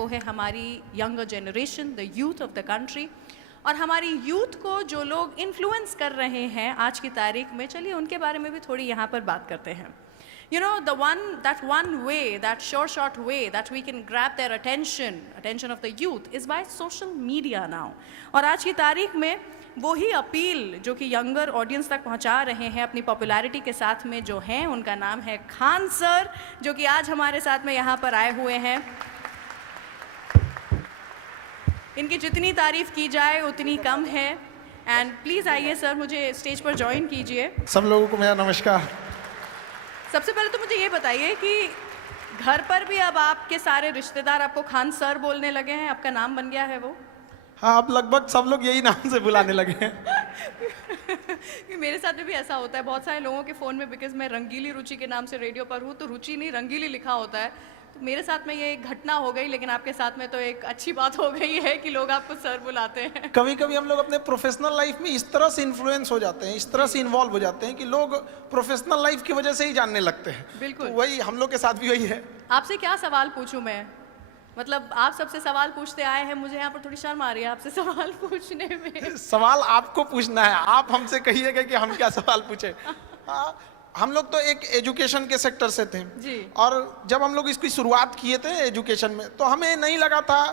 वो है हमारी younger generation, the youth of the country. और हमारी यूथ को जो लोग इन्फ्लुएंस कर रहे हैं आज की तारीख में, चलिए उनके बारे में भी थोड़ी यहाँ पर बात करते हैं। You know, that one way, that short way that we can grab their attention of the youth is by social media now. और आज की तारीख में वही अपील जो कि यंगर ऑडियंस तक पहुंचा रहे हैं अपनी पॉपुलैरिटी के साथ में, जो हैं उनका नाम है खान सर, जो कि आज हमारे साथ में यहाँ पर आए हुए हैं। इनकी जितनी तारीफ की जाए उतनी कम है। एंड प्लीज़ आइए सर, मुझे स्टेज पर ज्वाइन कीजिए। सब लोगों को मेरा नमस्कार। सबसे पहले तो मुझे ये बताइए कि घर पर भी अब आपके सारे रिश्तेदार आपको खान सर बोलने लगे हैं, आपका नाम बन गया है वो? हाँ, अब लगभग सब लोग यही नाम से बुलाने लगे हैं। मेरे साथ में भी ऐसा होता है बहुत सारे लोगों के फ़ोन में, बिकॉज मैं रंगीली रुचि के नाम से रेडियो पर हूँ, तो रुचि नहीं रंगीली लिखा होता है। तो मेरे साथ में ये एक घटना हो गई, लेकिन आपके साथ में तो एक अच्छी बात हो गई है कि लोग आपको सर बुलाते हैं। कभी कभी हम लोग अपने प्रोफेशनल लाइफ में इस तरह से इन्फ्लुएंस हो जाते हैं, इस तरह से इन्वॉल्व हो जाते हैं कि लोग प्रोफेशनल लाइफ की वजह से ही जानने लगते हैं। बिल्कुल, तो वही हम लोग के साथ भी वही है। आपसे क्या सवाल पूछूं मैं? मतलब आप सबसे सवाल पूछते आए हैं, मुझे यहाँ पर थोड़ी शर्म आ रही है आपसे सवाल पूछने में। सवाल आपको पूछना है, आप हमसे कहिएगा कि हम क्या सवाल पूछे। हम लोग तो एक एजुकेशन के सेक्टर से थे जी। और जब हम लोग इसकी शुरुआत किए थे एजुकेशन में, तो हमें नहीं लगा था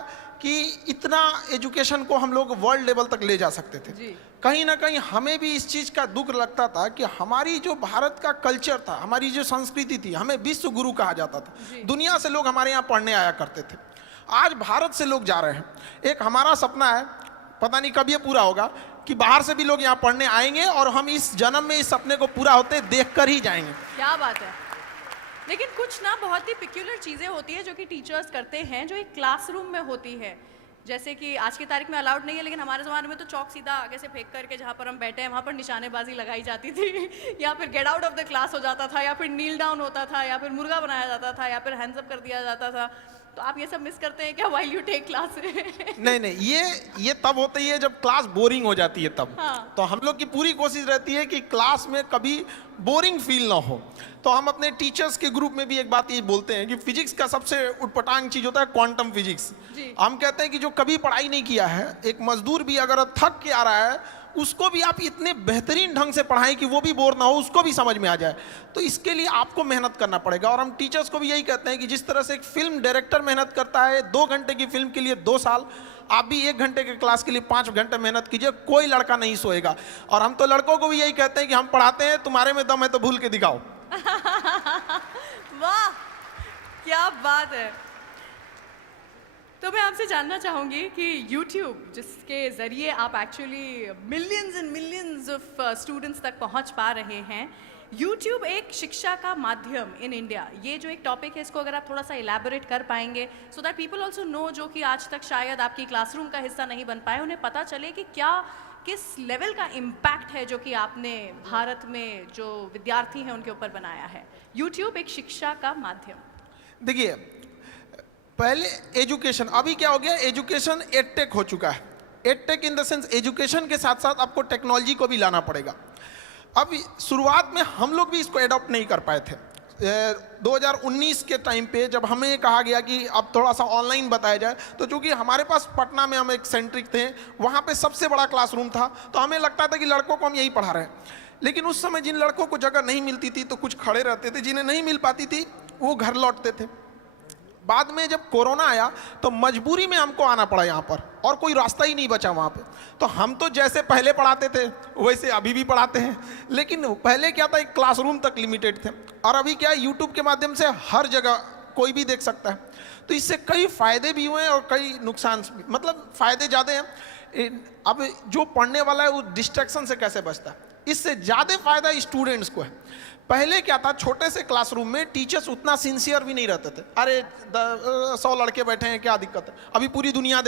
कि इतना एजुकेशन को हम लोग वर्ल्ड लेवल तक ले जा सकते थे जी। कहीं ना कहीं हमें भी इस चीज़ का दुख लगता था कि हमारी जो भारत का कल्चर था, हमारी जो संस्कृति थी, हमें विश्व गुरु कहा जाता था। दुनिया से लोग हमारे यहाँ पढ़ने आया करते थे। आज भारत से लोग जा रहे हैं। एक हमारा सपना है, पता नहीं कब ये पूरा होगा, कि बाहर से भी लोग यहाँ पढ़ने आएंगे और हम इस जन्म में इस सपने को पूरा होते देख कर ही जाएंगे। क्या बात है। लेकिन कुछ ना बहुत ही पिक्यूलर चीज़ें होती है जो कि टीचर्स करते हैं, जो एक क्लासरूम में होती है। जैसे कि आज की तारीख में अलाउड नहीं है, लेकिन हमारे ज़माने में तो चौक सीधा आगे से फेंक करके जहाँ पर हम बैठे हैं वहाँ पर निशानेबाजी लगाई जाती थी, या फिर get out of the class हो जाता था, या फिर नील डाउन होता था, या फिर मुर्गा बनाया जाता था, या फिर हैंड्स अप कर दिया जाता था। तो आप ये सब मिस करते हैं क्या व्हाइल यू टेक क्लास? नहीं, ये तब होती है जब क्लास बोरिंग हो जाती है तब। हाँ। तो हम लोग की पूरी कोशिश रहती है कि क्लास में कभी बोरिंग फील ना हो। तो हम अपने टीचर्स के ग्रुप में भी एक बात ये बोलते हैं कि फिजिक्स का सबसे उटपटांग चीज होता है क्वांटम फिजिक्स। हम कहते हैं कि जो कभी पढ़ाई नहीं किया है, एक मजदूर भी अगर थक के आ रहा है, उसको भी आप इतने बेहतरीन ढंग से पढ़ाएं कि वो भी बोर ना हो, उसको भी समझ में आ जाए। तो इसके लिए आपको मेहनत करना पड़ेगा। और हम टीचर्स को भी यही कहते हैं कि जिस तरह से एक फिल्म डायरेक्टर मेहनत करता है 2 घंटे की फिल्म के लिए 2 साल, आप भी 1 घंटे के क्लास के लिए 5 घंटे मेहनत कीजिए। कोई लड़का नहीं सोएगा। और हम तो लड़कों को भी यही कहते हैं कि हम पढ़ाते हैं, तुम्हारे में दम है तो भूल के दिखाओ। वाह, क्या बात है। तो मैं आपसे जानना चाहूँगी कि YouTube, जिसके ज़रिए आप actually millions and millions of students तक पहुँच पा रहे हैं, YouTube एक शिक्षा का माध्यम इन इंडिया, ये जो एक टॉपिक है, इसको अगर आप थोड़ा सा इलैबोरेट कर पाएंगे, so that people also know, जो कि आज तक शायद आपकी क्लासरूम का हिस्सा नहीं बन पाए, उन्हें पता चले कि क्या किस लेवल का इम्पैक्ट है जो कि आपने भारत में जो विद्यार्थी हैं उनके ऊपर बनाया है। YouTube एक शिक्षा का माध्यम। देखिए, पहले एजुकेशन, अभी क्या हो गया, एजुकेशन एडटेक हो चुका है। Edtech in the sense education के साथ साथ आपको टेक्नोलॉजी को भी लाना पड़ेगा। अब शुरुआत में हम लोग भी इसको एडॉप्ट नहीं कर पाए थे। 2019 के टाइम पे जब हमें कहा गया कि अब थोड़ा सा ऑनलाइन बताया जाए, तो चूंकि हमारे पास पटना में हम एक सेंट्रिक थे, वहाँ पे सबसे बड़ा क्लासरूम था, तो हमें लगता था कि लड़कों को हम यही पढ़ा रहे हैं। लेकिन उस समय जिन लड़कों को जगह नहीं मिलती थी तो कुछ खड़े रहते थे, जिन्हें नहीं मिल पाती थी वो घर लौटते थे। बाद में जब कोरोना आया तो मजबूरी में हमको आना पड़ा यहाँ पर, और कोई रास्ता ही नहीं बचा वहाँ पे। तो हम तो जैसे पहले पढ़ाते थे वैसे अभी भी पढ़ाते हैं, लेकिन पहले क्या था, एक क्लासरूम तक लिमिटेड थे, और अभी क्या है, यूट्यूब के माध्यम से हर जगह कोई भी देख सकता है। तो इससे कई फायदे भी हुए हैं और कई नुकसान भी, मतलब फायदे ज़्यादा हैं। अब जो पढ़ने वाला है वो डिस्ट्रैक्शन से कैसे बचता है, इससे ज़्यादा फायदा स्टूडेंट्स को है। पहले क्या था, छोटे से क्लासरूम में टीचर्स उतना सिंसियर भी नहीं रहते थे। अरे 100 लड़के बैठे हैं, क्या दिक्कत है, अभी पूरी दुनिया देख